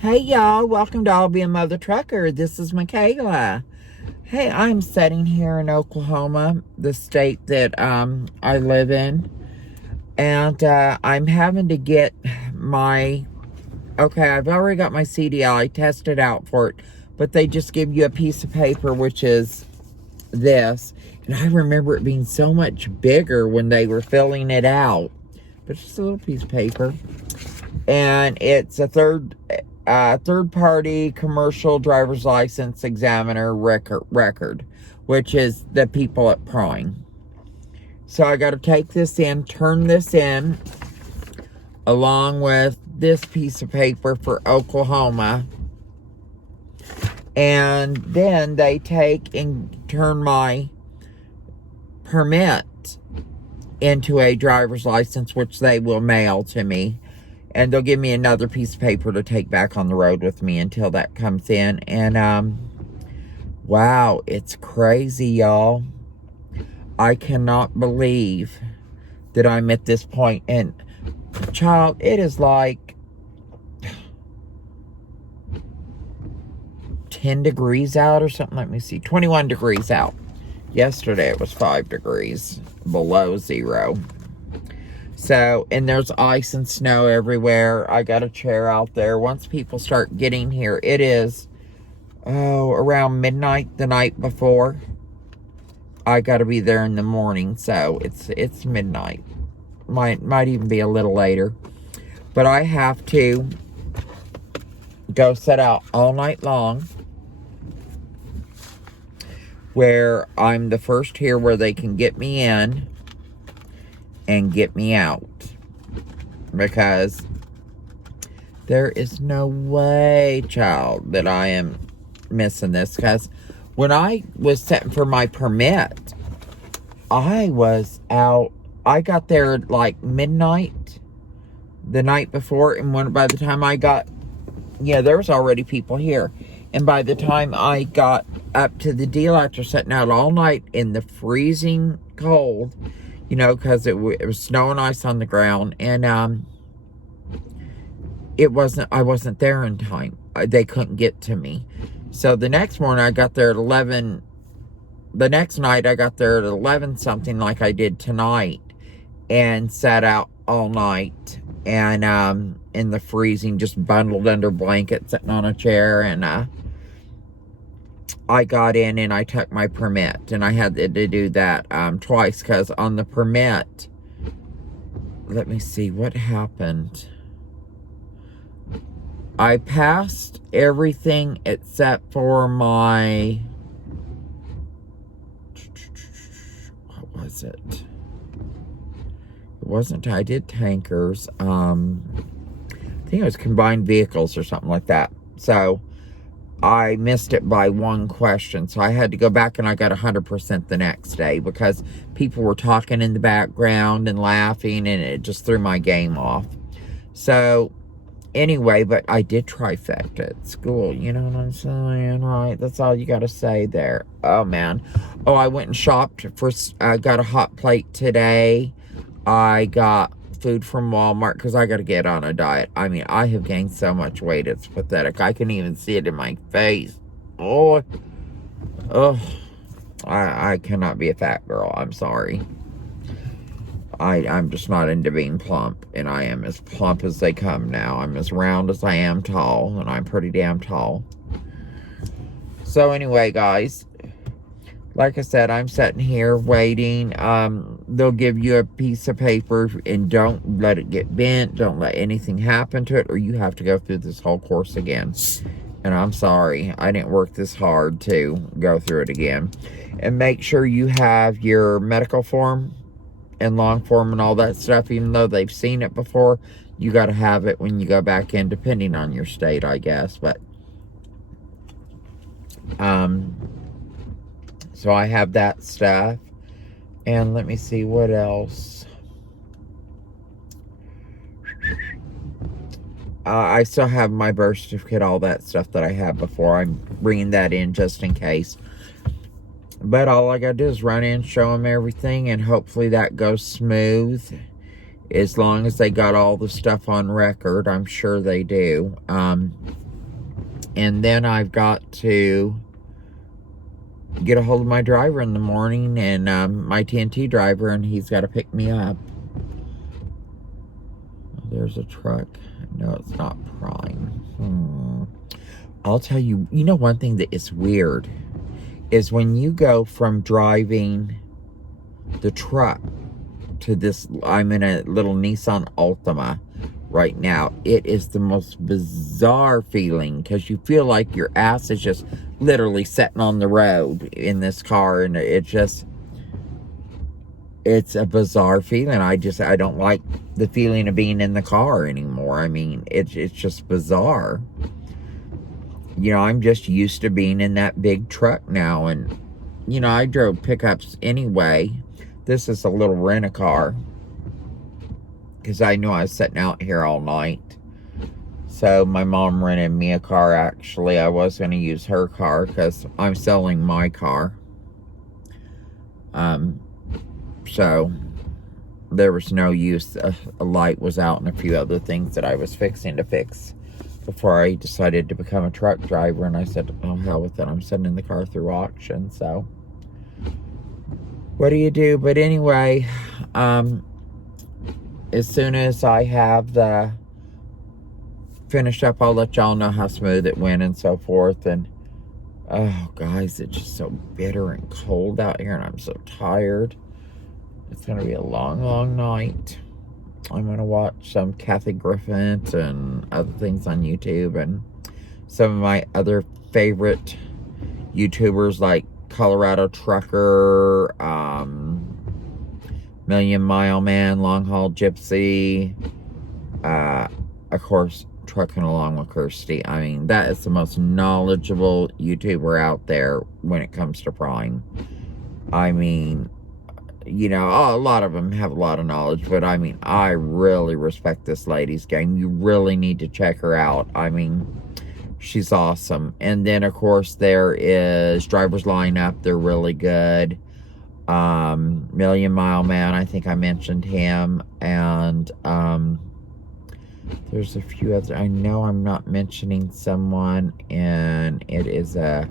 Hey y'all, welcome to I'll Be a Mother Trucker. This is Michaela. Hey, I'm sitting here in Oklahoma, the state that I live in, and I'm having to get I've already got my CDL. I tested out for it, but they just give you a piece of paper, which is this, and I remember it being so much bigger when they were filling it out, but it's just a little piece of paper, and it's a third-party commercial driver's license examiner record, which is the people at Prime. So I got to take this in, turn this in, along with this piece of paper for Oklahoma. And then they take and turn my permit into a driver's license, which they will mail to me. And they'll give me another piece of paper to take back on the road with me until that comes in. And, wow, it's crazy, y'all. I cannot believe that I'm at this point. And, child, it is like 10 degrees out or something. Let me see. 21 degrees out. Yesterday it was 5 degrees below zero. So, and there's ice and snow everywhere. I got a chair out there. Once people start getting here, it is, around midnight the night before. I got to be there in the morning, so it's midnight. Might even be a little later. But I have to go sit out all night long, where I'm the first here where they can get me in and get me out, because there is no way, child, that I am missing this. Because when I was setting for my permit, I was out. I got there at like midnight the night before, and by the time I got, there was already people here. And by the time I got up to the deal, after sitting out all night in the freezing cold, because it was snow and ice on the ground, and I wasn't there in time. They couldn't get to me. So the next morning I got there at 11. The next night I got there at 11 something, like I did tonight, and sat out all night, and in the freezing, just bundled under blankets, sitting on a chair. And I got in and I took my permit, and I had to do that twice, because on the permit, let me see what happened. I passed everything except for my, what was it? It wasn't, I did tankers. I think it was combined vehicles or something like that. So I missed it by one question. So I had to go back, and I got 100% the next day, because people were talking in the background and laughing, and it just threw my game off. So anyway, but I did trifecta at school. You know what I'm saying, right? That's all you got to say there. Oh, man. Oh, I went and shopped I got a hot plate today. I got food from Walmart, because I got to get on a diet. I mean, I have gained so much weight, it's pathetic. I can even see it in my face. Oh, I cannot be a fat girl. I'm sorry. I'm just not into being plump, and I am as plump as they come now. I'm as round as I am tall, and I'm pretty damn tall. So anyway, guys, like I said, I'm sitting here waiting. They'll give you a piece of paper, and don't let it get bent. Don't let anything happen to it, or you have to go through this whole course again. And I'm sorry, I didn't work this hard to go through it again. And make sure you have your medical form and long form and all that stuff. Even though they've seen it before, you got to have it when you go back in, depending on your state, I guess. But so I have that stuff. And let me see what else. I still have my birth certificate, all that stuff that I had before. I'm bringing that in just in case. But all I got to do is run in, show them everything, and hopefully that goes smooth. As long as they got all the stuff on record, I'm sure they do. and then I've got to get a hold of my driver in the morning, and my TNT driver, and he's got to pick me up. There's a truck. No, it's not Prime. I'll tell you, you know, one thing that is weird is when you go from driving the truck to this, I'm in a little Nissan Altima right now. It is the most bizarre feeling because you feel like your ass is just literally sitting on the road in this car, and it's a bizarre feeling. I don't like the feeling of being in the car anymore. I mean, it's just bizarre. You know, I'm just used to being in that big truck now, and you know, I drove pickups anyway. This is a little rent-a-car because I knew I was sitting out here all night. So my mom rented me a car. Actually, I was going to use her car because I'm selling my car. So there was no use. A light was out and a few other things that I was fixing to fix before I decided to become a truck driver. And I said, oh, hell with it. I'm sending the car through auction. So what do you do? But anyway, as soon as I have the finished up, I'll let y'all know how smooth it went and so forth. And oh, guys, it's just so bitter and cold out here, and I'm so tired. It's going to be a long, long night. I'm going to watch some Kathy Griffin and other things on YouTube, and some of my other favorite YouTubers like Colorado Trucker, Million Mile Man, Long Haul Gypsy, of course, Trucking Along with Kirsty. I mean, that is the most knowledgeable YouTuber out there when it comes to Prime. I mean, you know, a lot of them have a lot of knowledge, but I mean, I really respect this lady's game. You really need to check her out. I mean, she's awesome. And then, of course, there is Driver's Lineup. They're really good. Million Mile Man, I think I mentioned him. And there's a few other. I know I'm not mentioning someone, and it is a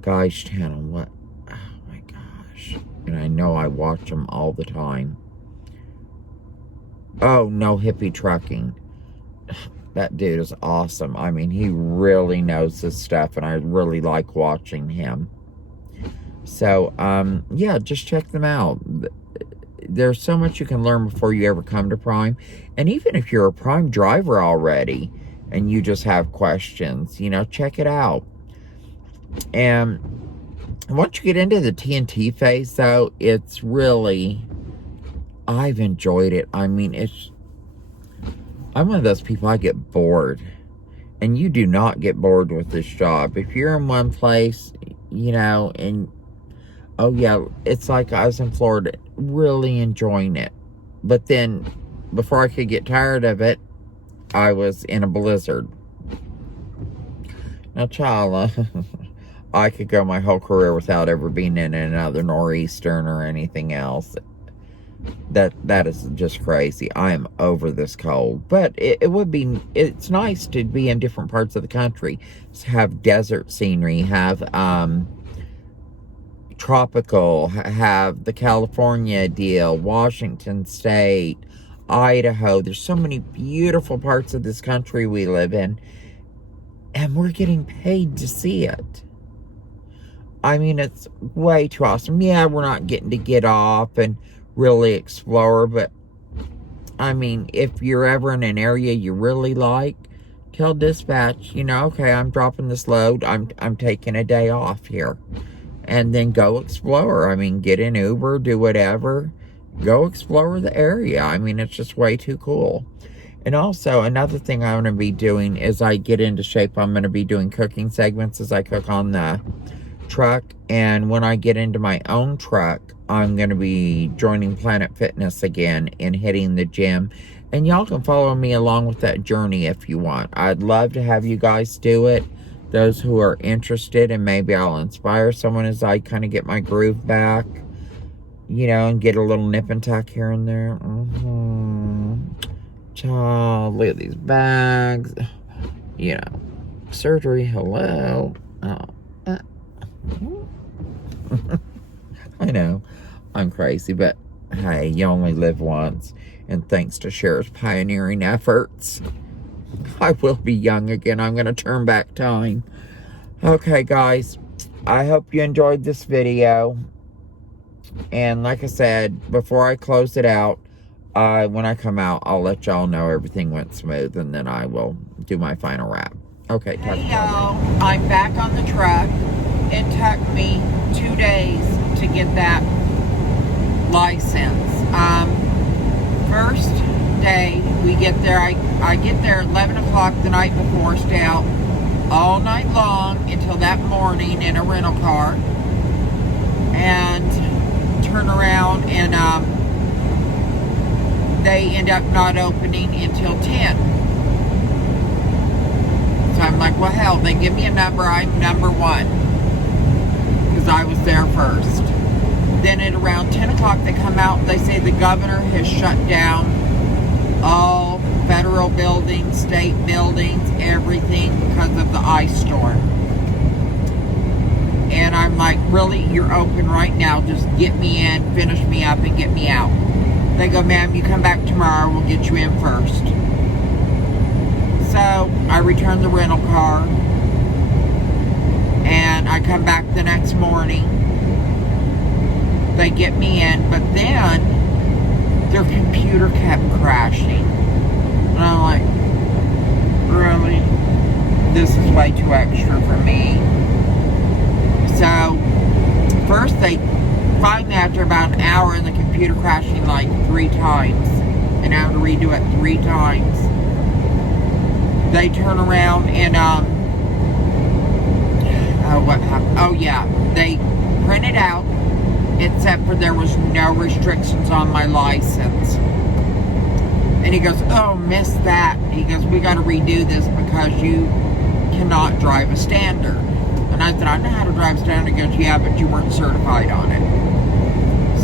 guy's channel. What? Oh my gosh. And I know I watch them all the time. Oh, No Hippie Trucking. That dude is awesome. I mean, he really knows his stuff, and I really like watching him. So, yeah, just check them out. There's so much you can learn before you ever come to Prime. And even if you're a Prime driver already and you just have questions, you know, check it out. And once you get into the TNT phase, though, it's really, I've enjoyed it. I mean, I'm one of those people, I get bored. And you do not get bored with this job. If you're in one place, you know, and, oh yeah, it's like I was in Florida, really enjoying it. But then, before I could get tired of it, I was in a blizzard. Now, child, I could go my whole career without ever being in another nor'eastern or anything else. That is just crazy. I am over this cold. But it's nice to be in different parts of the country. Have desert scenery, have tropical, have the California deal, Washington State, Idaho. There's so many beautiful parts of this country we live in, and we're getting paid to see it. I mean, it's way too awesome. Yeah, we're not getting to get off and really explore, but I mean, if you're ever in an area you really like, tell dispatch, you know, okay, I'm dropping this load, I'm taking a day off here, and then go explore. I mean, get an Uber, do whatever, go explore the area. I mean, it's just way too cool. And also, another thing I'm going to be doing is I get into shape, I'm going to be doing cooking segments as I cook on the truck. And when I get into my own truck, I'm going to be joining Planet Fitness again and hitting the gym. And y'all can follow me along with that journey if you want. I'd love to have you guys do it. Those who are interested, and maybe I'll inspire someone as I kind of get my groove back. You know, and get a little nip and tuck here and there. Child, look at these bags. You know, surgery. Hello. Oh. I know. I'm crazy, but hey, you only live once. And thanks to Cher's pioneering efforts, I will be young again. I'm going to turn back time. Okay, guys. I hope you enjoyed this video. And like I said, before I close it out, when I come out, I'll let y'all know everything went smooth. And then I will do my final wrap. Okay, talk to y'all. I'm back on the truck. It took me 2 days to get that license. First day we get there, I get there at 11 o'clock the night before, stay out all night long until that morning in a rental car, and turn around and they end up not opening until 10. So I'm like, well, hell, they give me a number, I'm number 1, because I was there first. Then at around 10 o'clock they come out and they say the governor has shut down all federal buildings, state buildings, everything because of the ice storm. And I'm like, really? You're open right now. Just get me in, finish me up, and get me out. They go, ma'am, you come back tomorrow. We'll get you in first. So I return the rental car. And I come back the next morning. They get me in, but then their computer kept crashing. And I'm like, really? This is way too extra for me. So, first they find me after about an hour and the computer crashing like 3 times. And I have to redo it 3 times. They turn around and, what happened? Oh yeah, they print it out. Except for there was no restrictions on my license. And he goes, oh, missed that. He goes, we got to redo this because you cannot drive a standard. And I said, I know how to drive a standard. He goes, yeah, but you weren't certified on it.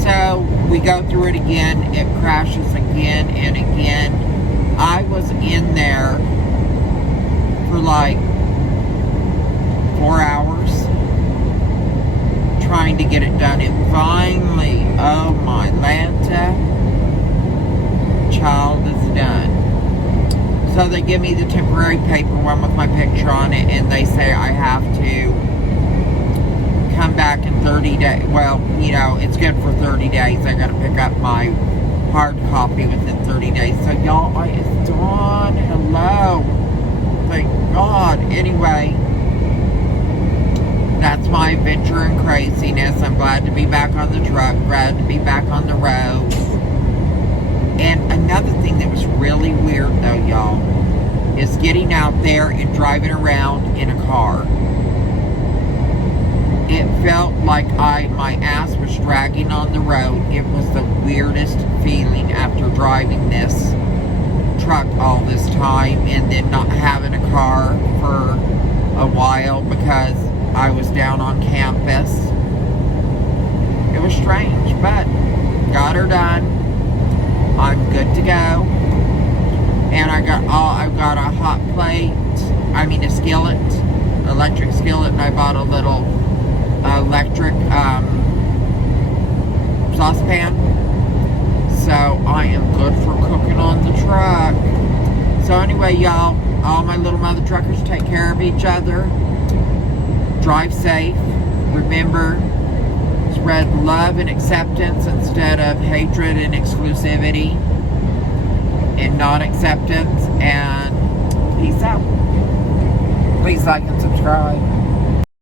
So we go through it again. It crashes again and again. I was in there for like 4 hours. Trying to get it done, and finally, oh my Lanta, child is done. So they give me the temporary paper one with my picture on it, and they say I have to come back in 30 days. Well, you know, it's good for 30 days. I gotta pick up my hard copy within 30 days. So y'all, it's done. Hello. Thank God. Anyway, that's my adventure and craziness. I'm glad to be back on the truck, glad to be back on the road. And another thing that was really weird though, y'all, is getting out there and driving around in a car. It felt like my ass was dragging on the road. It was the weirdest feeling after driving this truck all this time and then not having a car for a while because I was down on campus. It was strange, but got her done. I'm good to go. And I've got a hot plate, a skillet, electric skillet, and I bought a little electric saucepan. So I am good for cooking on the truck. So anyway, y'all, all my little mother truckers, take care of each other. Drive safe. Remember, spread love and acceptance instead of hatred and exclusivity and non-acceptance. And peace out. Please like and subscribe.